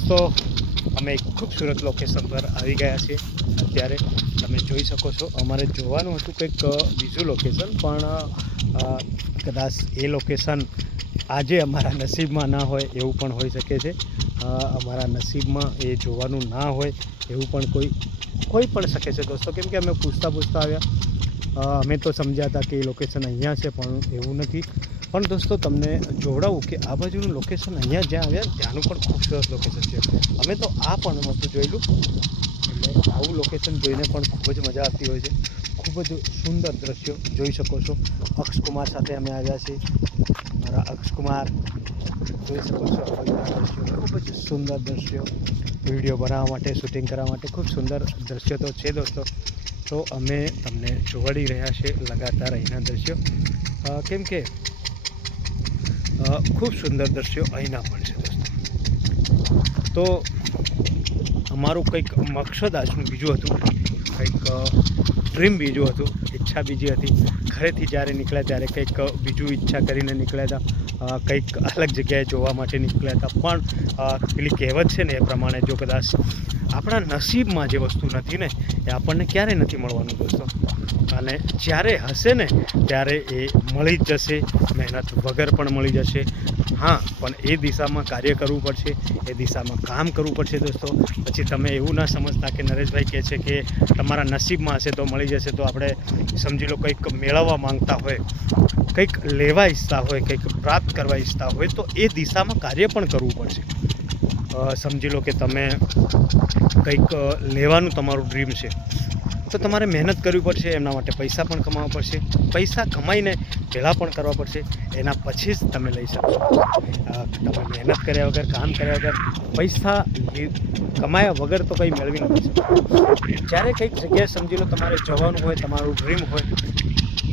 દોસ્તો, અમે એક ખૂબસૂરત લોકેશન પર આવી ગયા છીએ. અત્યારે તમે જોઈ શકો છો, અમારે જોવાનું હતું કંઈક બીજું લોકેશન પણ કદાચ એ લોકેશન આજે અમારા નસીબમાં ના હોય, એવું પણ હોઈ શકે છે. અમારા નસીબમાં એ જોવાનું ના હોય, એવું પણ કોઈ કોઈ પણ શકે છે. દોસ્તો, કેમ કે અમે પૂછતા પૂછતા આવ્યા. અમે તો સમજ્યા હતા કે એ લોકેશન અહીંયા છે, પણ એવું નથી. પણ દોસ્તો, તમને જોવડાવું કે આ બાજુનું લોકેશન અહીંયા જ્યાં આવ્યા, ત્યાંનું પણ ખૂબ સરસ લોકેશન છે. અમે તો આ પણ નહોતું જોયેલું. એટલે આવું લોકેશન જોઈને પણ ખૂબ જ મજા આવતી હોય છે. ખૂબ જ સુંદર દ્રશ્યો જોઈ શકો છો. અક્ષકુમાર સાથે અમે આવ્યા છીએ. મારા અક્ષકુમાર જોઈ શકો છો ખૂબ જ સુંદર દ્રશ્યો. વીડિયો બનાવવા માટે, શૂટિંગ કરવા માટે ખૂબ સુંદર દ્રશ્યો તો છે દોસ્તો. તો અમે તમને જોવાડી રહ્યા છે લગાતાર અહીંના દ્રશ્યો. કેમ કે ખૂબ સુંદર દ્રશ્યો અહીંના પણ છે દોસ્તો. તો અમારું કંઈક મકસદ આજનું બીજું હતું, કંઈક ડ્રીમ બીજું હતું, ઈચ્છા બીજી હતી. ઘરેથી જ્યારે નીકળ્યા ત્યારે કંઈક બીજું ઈચ્છા કરીને નીકળ્યા હતા. કંઈક અલગ જગ્યાએ જોવા માટે નીકળ્યા હતા. પણ પેલી કહેવત છે ને એ પ્રમાણે જો કદાચ આપણા નસીબમાં જે વસ્તુ નથી ને, એ આપણને ક્યારેય નથી મળવાનું દોસ્તો. અને જ્યારે હશે ને, ત્યારે એ મળી જ જશે, મહેનત વગર પણ મળી જશે. હા, પણ એ દિશામાં કાર્ય કરવું પડશે, એ દિશામાં કામ કરવું પડશે દોસ્તો. પછી તમે એવું ના સમજતા કે નરેશભાઈ કહે છે કે તમારા નસીબમાં હશે તો મળી જશે, તો આપણે સમજી લો કંઈક મેળવવા માંગતા હોય, કંઈક લેવા ઈચ્છતા હોય, કંઈક પ્રાપ્ત કરવા ઈચ્છતા હોય, તો એ દિશામાં કાર્ય પણ કરવું પડશે. સમજી લો કે તમે કંઈક લેવાનું તમારું ડ્રીમ છે. તો તમારે મહેનત કરવી પડશે, એમના માટે પૈસા પણ કમાવવા પડશે. પૈસા કમાઈને પહેલાં પણ કરવા પડશે. એના પછી જ તમે લઈ શકો તમે મહેનત કર્યા વગર, કામ કર્યા વગર પૈસા કમાયા વગર તો કંઈ મેળવી નથી શકતા. જ્યારે કંઈક જગ્યાએ સમજી લો તમારે જવાનું હોય, તમારું ડ્રીમ હોય,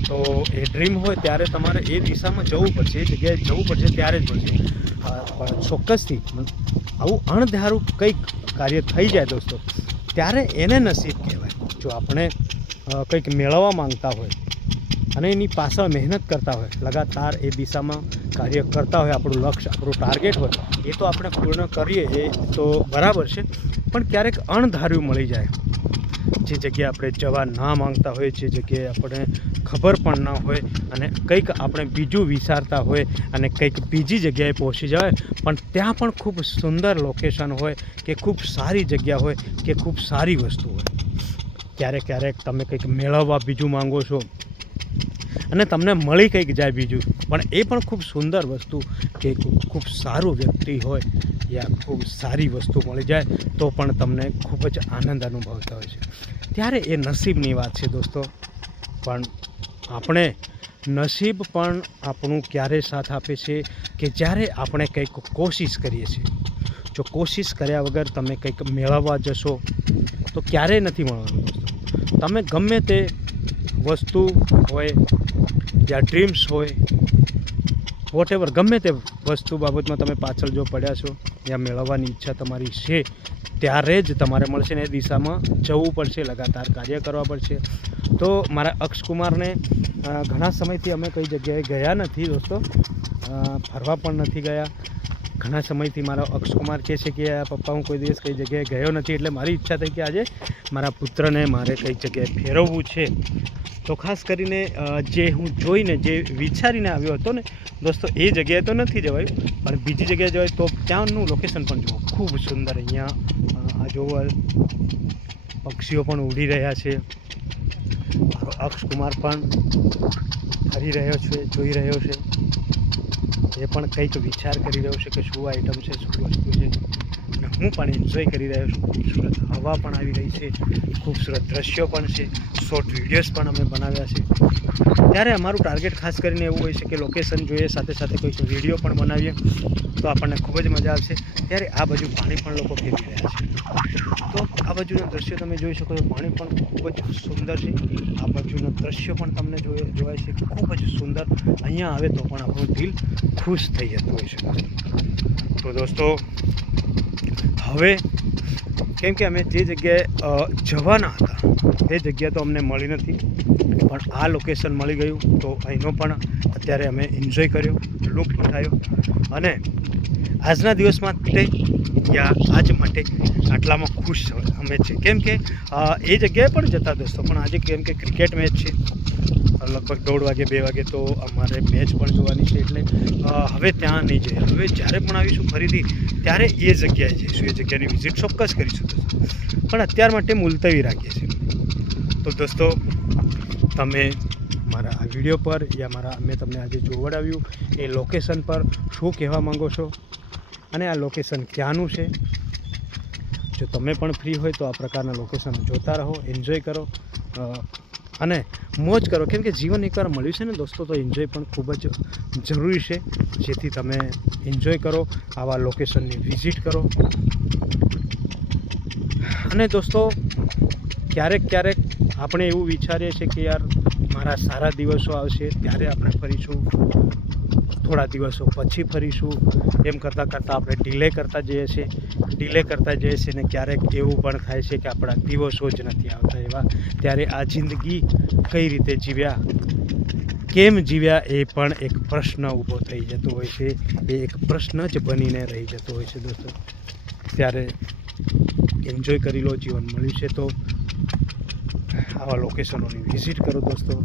તો એ ડ્રીમ હોય ત્યારે તમારે એ દિશામાં જવું પડશે, એ જગ્યાએ જવું પડશે ત્યારે જ પણ ચોક્કસથી. આવું અણધારું કંઈક કાર્ય થઈ જાય દોસ્તો, ત્યારે એને નસીબ કહેવાય. જો આપણે કંઈક મેળવવા માંગતા હોય અને એની પાછળ મહેનત કરતા હોય, લગાતાર એ દિશામાં કાર્ય કરતા હોય, આપણું લક્ષ્ય, આપણું ટાર્ગેટ હોય, એ તો આપણે પૂર્ણ કરીએ એ તો બરાબર છે. પણ ક્યારેક અણધાર્યું મળી જાય. જે જગ્યાએ આપણે જવા ના માંગતા હોય, જે જગ્યાએ આપણે ખબર પણ ના હોય અને કંઈક આપણે બીજું વિચારતા હોય અને કંઈક બીજી જગ્યાએ પહોંચી જાય પણ ત્યાં પણ ખૂબ સુંદર લોકેશન હોય કે ખૂબ સારી જગ્યા હોય કે ખૂબ સારી વસ્તુ હોય. ક્યારેક ક્યારેક તમે કંઈક મેળવવા બીજું માંગો છો અને તમને મળી કંઈક જાય બીજું, પણ એ પણ ખૂબ સુંદર વસ્તુ કે ખૂબ સારું વ્યક્તિ હોય યા ખૂબ સારી વસ્તુ મળી જાય, તો પણ તમને ખૂબ જ આનંદ અનુભવતા હોય છે. ત્યારે એ નસીબની વાત છે દોસ્તો. પણ આપણે નસીબ પણ આપણું ક્યારે સાથ આપે છે કે જ્યારે આપણે કંઈક કોશિશ કરીએ છીએ. જો કોશિશ કર્યા વગર તમે કંઈક મેળવવા જશો, તો ક્યારેય નથી મળવાનું દોસ્તો. તમે ગમે તે વસ્તુ હોય યા ડ્રીમ્સ હોય વોટ એવર ગમે તે વસ્તુ બાબતમાં તમે પાછળ જો પડ્યા છો યા મેળવવાની ઈચ્છા તમારી છે, ત્યારે જ તમારે મળશે ને એ દિશામાં જવું પડશે, લગાતાર કાર્ય કરવા પડશે. તો મારા અક્ષકુમારને ઘણા સમયથી અમે કઈ જગ્યાએ ગયા નથી દોસ્તો. ફરવા પણ નથી ગયા. ઘણા સમયથી મારા અક્ષકુમાર કહે છે કે પપ્પા, હું કોઈ દિવસ કઈ જગ્યાએ ગયો નથી એટલે મારી ઈચ્છા થઈ કે આજે મારા પુત્રને મારે કઈ જગ્યાએ ફેરવવું છે. તો ખાસ કરીને જે હું જોઈને, જે વિચારીને આવ્યો હતો ને, દોસ્તો, એ જગ્યાએ તો નથી જવાયું, પણ બીજી જગ્યાએ જવાય તો ત્યાંનું લોકેશન પણ જુઓ. ખૂબ સુંદર અહીંયા આ જોવો પક્ષીઓ પણ ઉડી રહ્યા છે. મારો અક્ષકુમાર પણ ફરી રહ્યો છે, જોઈ રહ્યો છે. એ પણ કંઈક વિચાર કરી રહ્યો છે કે શું આઈટમ છે, શું વસ્તુ છે, અને હું પણ એન્જોય કરી રહ્યો છું. ખૂબસૂરત હવા પણ આવી રહી છે, ખૂબસૂરત દ્રશ્યો પણ છે શોર્ટ વિડીયોઝ પણ અમે બનાવ્યા છે. ત્યારે અમારું ટાર્ગેટ ખાસ કરીને એવું હોય છે કે લોકેશન જોઈએ, સાથે સાથે કોઈક વીડિયો પણ બનાવીએ, તો આપણને ખૂબ જ મજા આવશે. ત્યારે આ બાજુ પાણી પણ લોકો ફેરવી રહ્યા છે. તો બાજુના દ્રશ્યો તમે જોઈ શકો છો. પાણી પણ ખૂબ જ સુંદર છે. આ બાજુના દ્રશ્યો પણ તમને જોવાય છે ખૂબ જ સુંદર. અહીંયા આવે તો પણ આપણું દિલ ખુશ થઈ જતું હોય છે. તો દોસ્તો, હવે કેમ કે અમે જે જગ્યાએ જવાના હતા, એ જગ્યા તો અમને મળી નથી. પણ આ લોકેશન મળી ગયું. તો અહીંનો પણ અત્યારે અમે એન્જોય કર્યો લુક ઉઠાયો. અને આજના દિવસ માટે યા આજ માટે આટલામાં ખુશ અમે છે. કેમ કે એ જગ્યાએ પણ જતા દોસ્તો, પણ આજે કેમ કે ક્રિકેટ મેચ છે. લગભગ દોઢ વાગે, બે વાગે તો અમારે મેચ પણ જોવાની છે એટલે હવે ત્યાં નહીં જઈએ. હવે જ્યારે પણ આવીશું ફરીથી, ત્યારે એ જગ્યાએ જઈશું, એ જગ્યાની વિઝિટ ચોક્કસ કરીશું દોસ્તો. પણ અત્યાર માટે મુલતવી રાખીએ છીએ. તો દોસ્તો, તમે મારા આ વીડિયો પર યા મારા, મેં તમને આજે જોવડાવ્યું, એ લોકેશન પર શું કહેવા માંગો છો? અને આ લોકેશન ક્યાંનું છે? જો તમે પણ ફ્રી હોય તો આ પ્રકારના લોકેશન જોતા રહો એન્જોય કરો અને મોજ કરો. કેમ કે જીવન એકવાર મળ્યું છે ને દોસ્તો, તો એન્જોય પણ ખૂબ જ જરૂરી છે. જેથી તમે એન્જોય કરો, આવા લોકેશનની વિઝિટ કરો. અને દોસ્તો, ક્યારેક ક્યારેક આપણે એવું વિચારીએ છીએ કે યાર, મારા સારા દિવસો આવશે, ત્યારે આપણે ફરીશું. થોડા દિવસો પછી ફરીશું. એમ કરતાં કરતાં આપણે ડિલે કરતા જઈએ છીએ. ડિલે કરતા જઈએ છીએ ને ક્યારેક એવું પણ થાય છે કે આપણા દિવસો જ નથી આવતા એવા. ત્યારે આ જિંદગી કઈ રીતે જીવ્યા? કેમ જીવ્યા? એ પણ એક પ્રશ્ન ઊભો થઈ જતો હોય છે. એ એક પ્રશ્ન જ બનીને રહી જતો હોય છે દોસ્તો. ત્યારે એન્જોય કરી લો, જીવન મળ્યું છે તો. આવા લોકેશનોની વિઝિટ કરો દોસ્તો.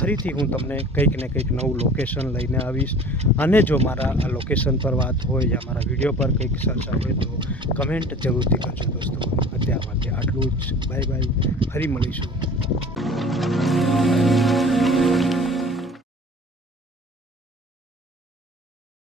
ફરીથી હું તમને કંઈક ને કંઈક નવું લોકેશન લઈને આવીશ. અને જો મારા આ લોકેશન પર વાત હોય યા મારા વીડિયો પર કંઈક ચર્ચા હોય તો કમેન્ટ જરૂરથી કરજો દોસ્તો. અત્યાર માટે આટલું જ. બાય બાય ફરી મળીશું.